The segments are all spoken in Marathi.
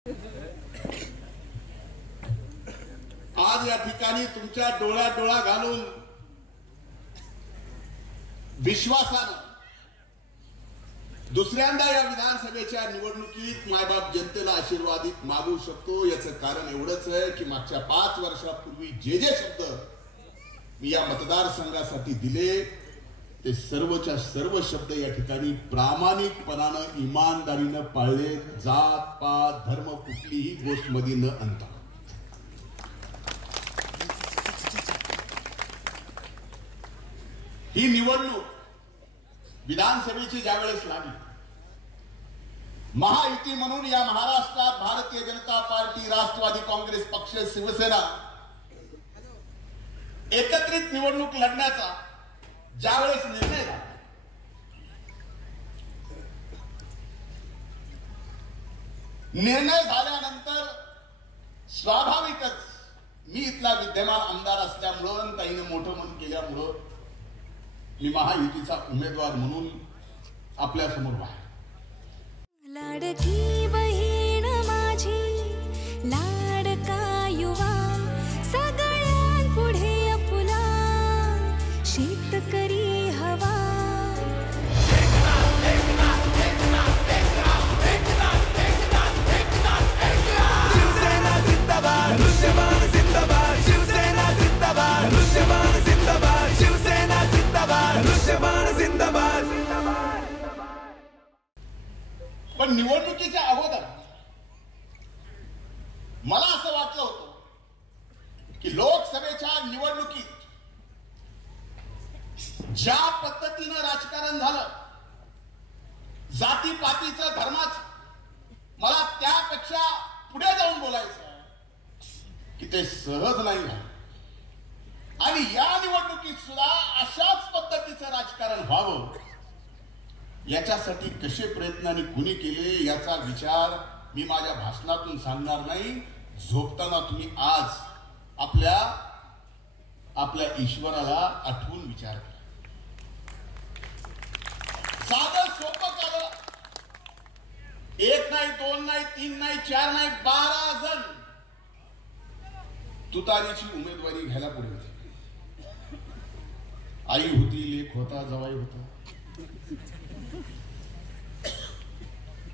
आज या ठिकाणी तुमच्या डोळ्यात डोळा घालून विश्वासानं दुसऱ्यांदा या विधानसभेच्या निवडणुकीत मायबाप जनतेला आशीर्वादित मागू शकतो। याचं कारण एवढंच आहे की मागच्या 5 वर्षापूर्वी जे जे शब्द मी या मतदारसंघासाठी दिले ते सर्वच्या सर्व शब्द या ठिकाणी प्रामाणिकपणानं इमानदारीनं पाळले। जात पात धर्म कुठलीही गोष्ट मध्ये न आणता ही निवडणूक विधानसभेची ज्यावेळेस लागली, महायुती म्हणून या महाराष्ट्रात भारतीय जनता पार्टी, राष्ट्रवादी काँग्रेस पक्ष, शिवसेना एकत्रित निवडणूक लढण्याचा ज्यावेळेस निर्णय झाला, निर्णय झाल्यानंतर स्वाभाविकच मी इथला विद्यमान आमदार असल्यामुळं, ताईनं मोठं मन केल्यामुळं मी महायुतीचा उमेदवार म्हणून आपल्या समोर आहे। लाडकी बहीण माझी लाडका युवा सगळ्यांपुढे आपुला शेतकरी हवा। शिवसेना जिंदाबाद, दृश्यमान जिंदाबाद, शिवसेना जिंदाबाद, दृश्यमान जिंदाबाद, शिवसेना जिंदाबाद, दृश्यमान जिंदाबाद। पण निवडणुकीच्या अगोदर मला असं वाटलं होतं की लोकसभेच्या निवडणुकीत ज्या पद्धतीनं राजकारण झालं, जातीपातीचं, धर्माचं, मला त्यापेक्षा पुढे जाऊन बोलायचं की ते सहज नाही झालं आणि या निवडणुकीत सुद्धा अशाच पद्धतीचं राजकारण व्हावं याच्यासाठी कसे प्रयत्न आणि कुणी केले याचा विचार मी माझ्या भाषणातून सांगणार नाही। झोपताना तुम्ही आज आपल्या ईश्वराला आठवून विचार करा। साधं सोपं केलं, 1 नाही 2 नाही 3 नाही 4 नाही 12 जण तुतारीची उमेदवारी घ्यायला पुढे होते। आई होती, लेक होता, जावाई होता,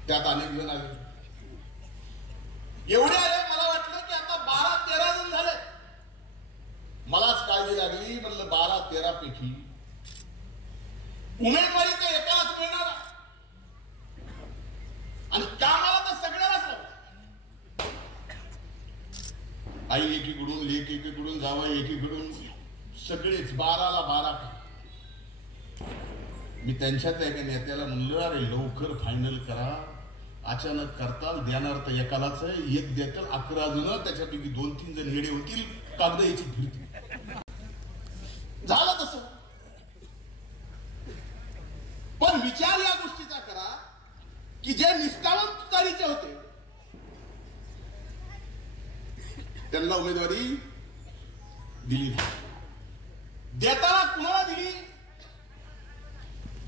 त्यात अनेक जण आले, एवढे आले मला वाटलं की आता 12-13 जण झाले। मलाच काळजी लागली, म्हणलं 12-13 पैकी उमेदवारी तर एकालाच मिळणार आणि कामाला तर सगळ्यालाच लागतं। आई एकीकडून, लेक एकीकडून, जावाई एकीकडून, सगळेच 12ला 12। मी त्यांच्यात एका नेत्याला म्हणलं, अरे लवकर फायनल करा, अचानक करताल, देणार तर एकालाच आहे, एक देताल 11 जण, त्याच्यापैकी 2-3 जण येडे होतील, कागद याची फिरतील। झालं तसं, पण विचार या गोष्टीचा करा की जे निष्ठावंत तुतारीचे होते त्यांना उमेदवारी दिली नाही, देताना कुणाला दिली?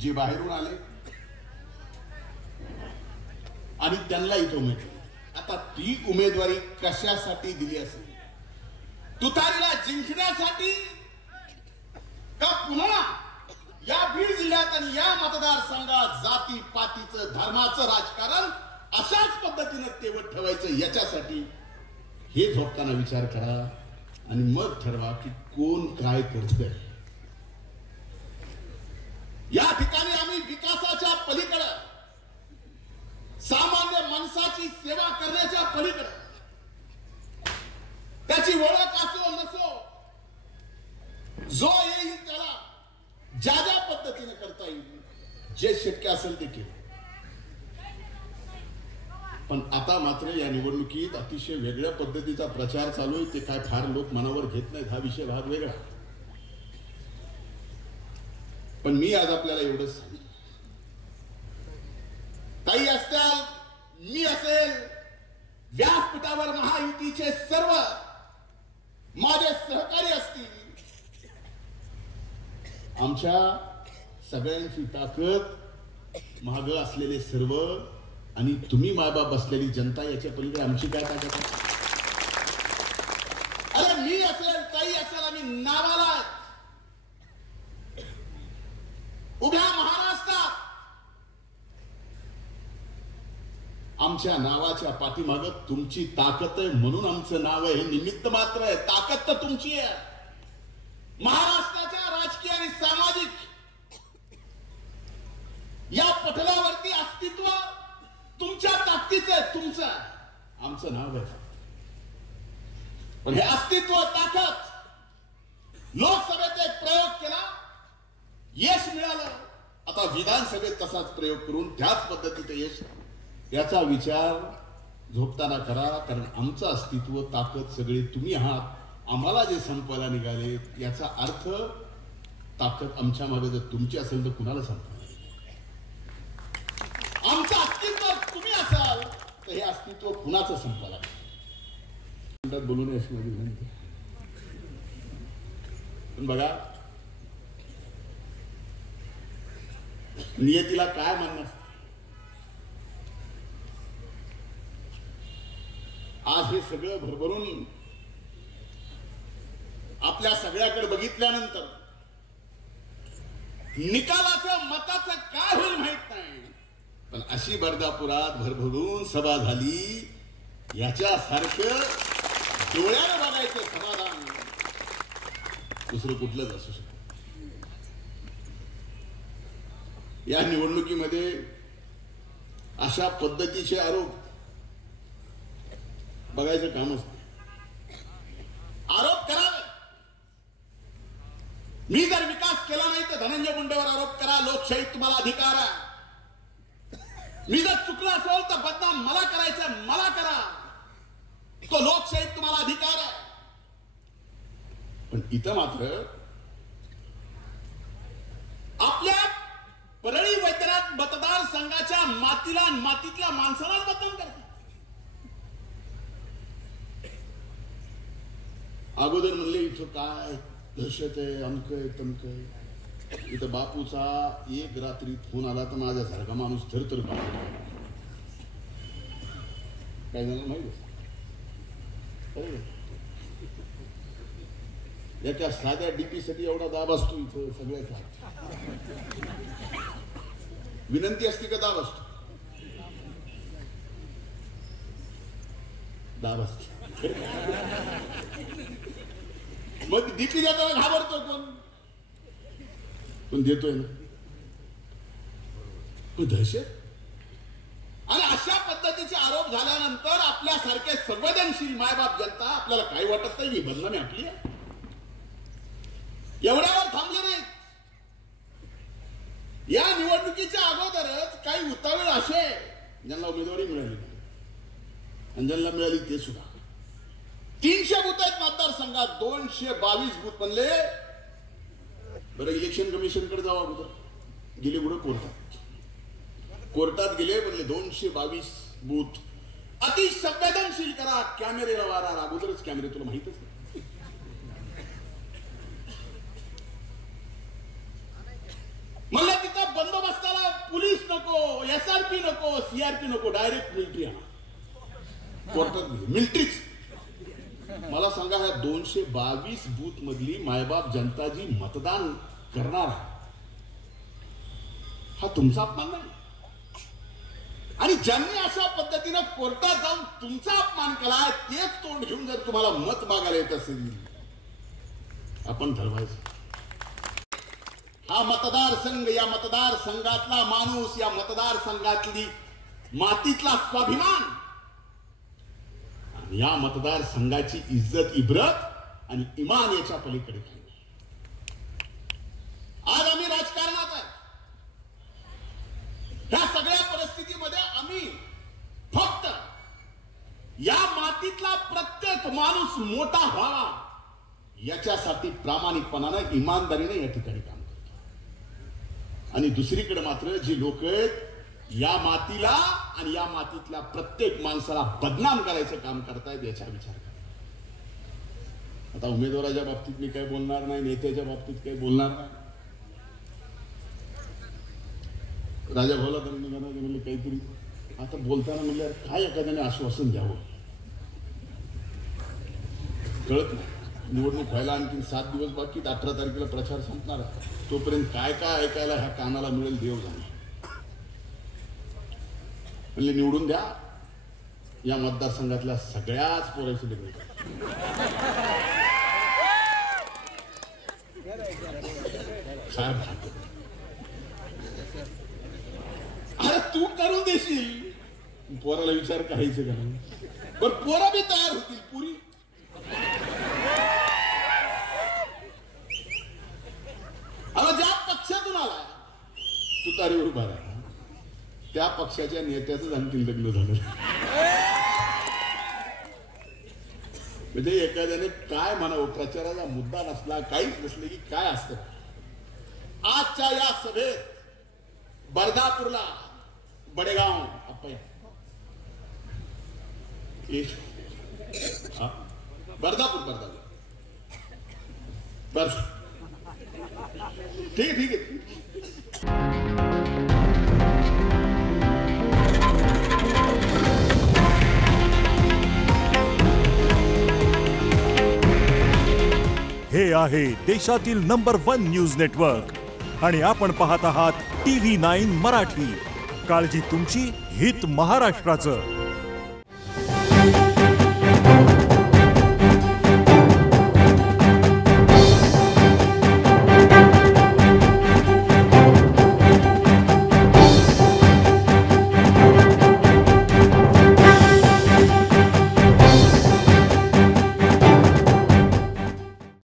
जे बाहेरून आले आणि त्यांना इथं उमेदवारी। आता ती उमेदवारी कशासाठी दिली असेल? तुतारीला जिंकण्यासाठी का पुन्हा या बीड जिल्ह्यात आणि या मतदारसंघात जाती पातीचं, धर्माचं राजकारण अशाच पद्धतीने तेवढ ठेवायचं याच्यासाठी? हे झोपताना विचार करा आणि मग ठरवा की कोण काय करतंय। या ठिकाणी आम्ही विकासाच्या पलीकडे, सामान्य माणसाची सेवा करण्याच्या पलीकडे, त्याची ओळख असो नसो, जो येईल त्याला ज्या ज्या पद्धतीने करता येईल, जे शक्य असेल ते केलं। पण आता मात्र या निवडणुकीत अतिशय वेगळ्या पद्धतीचा प्रचार चालू आहे, ते काय फार लोक मनावर घेत नाहीत, हा विषय भाग वेगळा। पण मी आज आपल्याला एवढंच सांगेन, काही असतील, मी असेल, व्यासपीठावर महायुतीचे सर्व माझे सहकारी असतील, आमच्या सगळ्यांची ताकद, मागे असलेले सर्व आणि तुम्ही मायबाप बसलेली जनता याच्या पलीकडे आमची काय ताकद आहे? अरे मी असेल काही असेल आम्ही नावाला उभ्या महाराष्ट्रात आमच्या नावाच्या पाठीमागं तुमची ताकद आहे म्हणून आमचं नाव आहे. हे निमित्त मात्र आहे. ताकद तर तुमची आहे. महाराष्ट्राच्या राजकीय आणि सामाजिक या पटलावरती अस्तित्व तुमच्या ताकदीचं आहे. तुमचं आमचं नाव आहे. पण हे अस्तित्व ताकद लोकसभेत एक प्रयोग केला, यश मिळालं. आता विधानसभेत तसाच प्रयोग करून त्याच पद्धतीचं यश याचा विचार झोपताना करा. कारण आमचं अस्तित्व ताकद सगळे तुम्ही आहात. आम्हाला जे संपवायला निघाले याचा अर्थ ताकद आमच्या मागे जर तुमची असेल तर कुणाला संपवा? आमचं अस्तित्व तुम्ही असाल तर हे अस्तित्व कुणाचं संपवायला बोलू नये अशी माझी विनंती. पण बघा नियतीला काय म्हणणं. आज हे सगळं भरभरून आपल्या सगळ्याकडे बघितल्यानंतर निकालाचं मताचं काय होईल माहित नाही. पण अशी बर्दापुरात भरभरून सभा झाली याच्यासारखं डोळ्यानं बघायचं समाधान दुसरं कुठलंच असू शकत. या निवडणुकीमध्ये अशा पद्धतीचे आरोप बघायचं कामच नाही. आरोप करावे. मी जर विकास केला नाही तर धनंजय मुंडेवर आरोप करा. लोकशाहीत तुम्हाला अधिकार आहे. मी जर चुकला असेल तर बदनाम मला करायचं मला करा. तो लोकशाहीत तुम्हाला अधिकार आहे. पण इथं मात्र आपल्या परळी वैद्यनाथ मतदारसंघाच्या मातीला आणि मातीतल्या माणसालाच मतदान करतात. अगोदर म्हणले इथं काय दहशत आहे, अमक आहे तमक आहे. इथं बापूचा एक रात्री फोन आला तर माझ्यासारखा माणूस थरथर पाहतो. काय झालं माहिती याच्या साध्या डीपी साठी एवढा दाब असतो इथं सगळ्याचा. विनंती असते का दाब असतो? दाब असतो. मग डीपी देताना घाबरतो कोण? पण देतोय ना दहशत. आणि अशा पद्धतीचे आरोप झाल्यानंतर आपल्यासारखे संवेदनशील मायबाप जनता आपल्याला काही वाटत नाही. ही बदनामी आपली आहे. एवढ्यावर थांबले नाहीत. या निवडणुकीच्या अगोदरच काही उतावीळ असे ज्यांना उमेदवारी मिळाली आणि ज्यांना मिळाली ते सुद्धा 300 बूथ आहेत मतदारसंघात. 222 बूथ बनले. बरं इलेक्शन कमिशन कडे जावा अगोदर. गेले कुठं? कोर्टात गेले. बनले 222 बूथ. अति संवेदनशील करा. कॅमेरे लावा. अगोदरच कॅमेरे तुला माहितच नाही. मला तिथं बंदोबस्ताला पोलीस नको, SRP नको, CRP नको, डायरेक्ट मिलिटरी आणा. कोर्टात मिलिटरीच. मला सांगा ह्या 222 बूथ मधली मायबाप जनता जी मतदान करणार हा तुमचा अपमान नाही. आणि ज्यांनी अशा पद्धतीनं कोर्टात जाऊन तुमचा अपमान केला तेच तोंड घेऊन जर तुम्हाला मत मागायला येत असेल आपण ठरवायचं. हा मतदारसंघ, या मतदारसंघातला माणूस, या मतदारसंघातली मातीतला स्वाभिमान, या मतदारसंघाची इज्जत, इब्रत आणि इमान याच्या पलीकडे काही नाही. आज आम्ही राजकारणात आहे. ह्या सगळ्या परिस्थितीमध्ये आम्ही फक्त या मातीतला प्रत्येक माणूस मोठा व्हावा याच्यासाठी प्रामाणिकपणाने, इमानदारीने या ठिकाणी काम करतो. आणि दुसरीकडे मात्र जी लोक आहेत या मातीला आणि या मातीतल्या प्रत्येक माणसाला बदनाम करायचं काम करतायत याचा विचार करा. आता उमेदवाराच्या बाबतीत मी काही बोलणार नाही, नेत्याच्या बाबतीत काही बोलणार नाही. राजा भाऊला त्यांनी म्हणले काहीतरी आता बोलताना म्हणलं काय एखाद्याने आश्वासन द्यावं कळत नाही. निवडणूक व्हायला आणखी 7 दिवस बाकी, 18 तारखेला प्रचार संपणार आहे. तोपर्यंत काय काय ऐकायला ह्या कानाला मिळेल देव जाणे. म्हणजे निवडून द्या, या मतदारसंघातल्या सगळ्याच पोरांची लग्न काय. अरे तू करून देशील, पोराला विचार करायचं का नाही. पण पोरा बी तयार होतील पुरी. अरे ज्या पक्षातून आला तुतारीवर उभा राहा त्या पक्षाच्या नेत्याच आणखी लग्न झालं. म्हणजे एखाद्याने काय म्हणावं, प्रचाराचा मुद्दा नसला, काहीच नसले की काय असतं. आजच्या या सभेत बर्दापूरला बडेगाव अप्पया बर्दापूर बस ठीक आहे. हे आहे देशातील नंबर 1 न्यूज नेटवर्क आणि आपण पाहत आहात TV9 मराठी. काळजी तुमची, हित महाराष्ट्राचं.